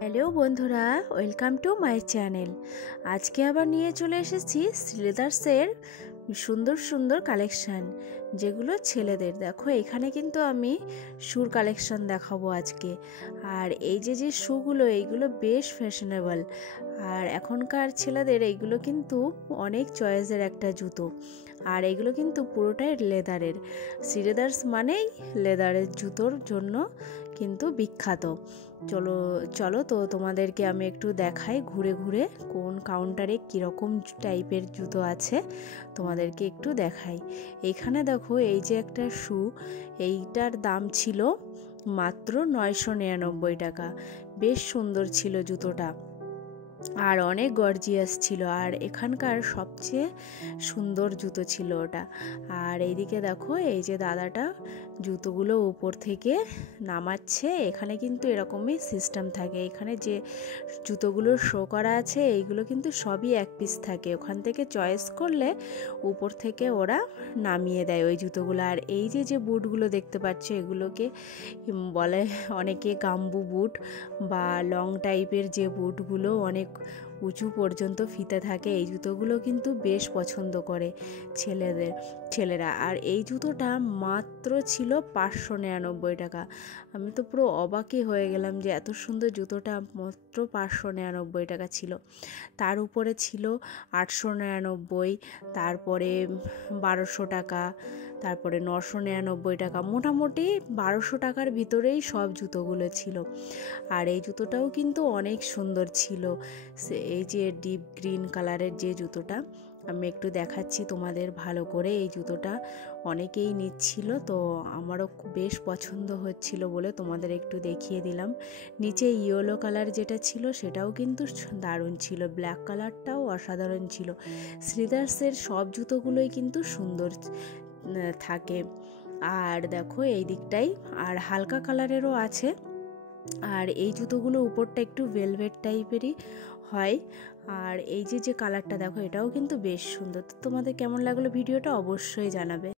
Hello বন্ধুরা, welcome to my channel. আজকে আবার নিয়ে চলে এসেছি শ্রীলেদার্সের সুন্দর সুন্দর কালেকশান, যেগুলো ছেলেদের। দেখো এখানে কিন্তু আমি শুর কালেকশান দেখাবো আজকে। আর এই যে শুগুলো, এইগুলো বেশ ফ্যাশনেবল। আর এখনকার ছেলেদের এইগুলো কিন্তু অনেক চয়েসের একটা জুতো। আর এইগুলো কিন্তু পুরোটাই লেদারের। শ্রীলেদার্স মানেই লেদারের জুতোর জন্য কিন্তু বিখ্যাত। চলো চলো তো তোমাদেরকে আমি একটু দেখাই ঘুরে ঘুরে কোন কাউন্টারে কীরকম টাইপের জুতো আছে, তোমাদেরকে একটু দেখাই। এইখানে দেখো এই যে একটা শু, এইটার দাম ছিল মাত্র 999 টাকা। বেশ সুন্দর ছিল জুতোটা, আর অনেক গর্জিয়াস ছিল। আর এখানকার সবচেয়ে সুন্দর জুতো ছিল ওটা। আর এইদিকে দেখো এই যে দাদাটা জুতোগুলো উপর থেকে নামাচ্ছে। এখানে কিন্তু এরকমই সিস্টেম থাকে। এখানে যে জুতোগুলো শো করা আছে এইগুলো কিন্তু সবই এক পিস থাকে। ওখান থেকে চয়েস করলে উপর থেকে ওরা নামিয়ে দেয় ওই জুতোগুলো। আর এই যে বুটগুলো দেখতে পাচ্ছ, এগুলোকে বলে অনেকে গাম্বু বুট বা লং টাইপের যে বুটগুলো অনেক উঁচু পর্যন্ত ফিতে থাকে, এই জুতোগুলো কিন্তু বেশ পছন্দ করে ছেলেরা। আর এই জুতোটা মাত্র ছিল 599 টাকা। আমি তো পুরো অবাকই হয়ে গেলাম যে এত সুন্দর জুতোটা মাত্র 599 টাকা ছিল। তার উপরে ছিল 899, তারপরে 1200 টাকা, তারপরে 999 টাকা। মোটামুটি 1200 টাকার ভিতরেই সব জুতোগুলো ছিল। আর এই জুতোটাও কিন্তু অনেক সুন্দর ছিল। এই যে ডিপ গ্রিন কালারের যে জুতোটা, আমি একটু দেখাচ্ছি তোমাদের ভালো করে। এই জুতোটা অনেকেই নিচ্ছিল, তো আমারও বেশ পছন্দ হচ্ছিল বলে তোমাদের একটু দেখিয়ে দিলাম। নিচে ইয়েলো কালার যেটা ছিল সেটাও কিন্তু দারুণ ছিল, ব্ল্যাক কালারটাও অসাধারণ ছিল। শ্রীদার্সের সব জুতোগুলোই কিন্তু সুন্দর থাকে। আর দেখো এই দিকটাই আর হালকা কালারেরও আছে। আর এই জুতোগুলো উপরটা একটু ভেলভেট টাইপেরই হয়। আর এই যে কালারটা দেখো, এটাও কিন্তু বেশ সুন্দর। তো তোমাদের কেমন লাগলো ভিডিওটা অবশ্যই জানাবে।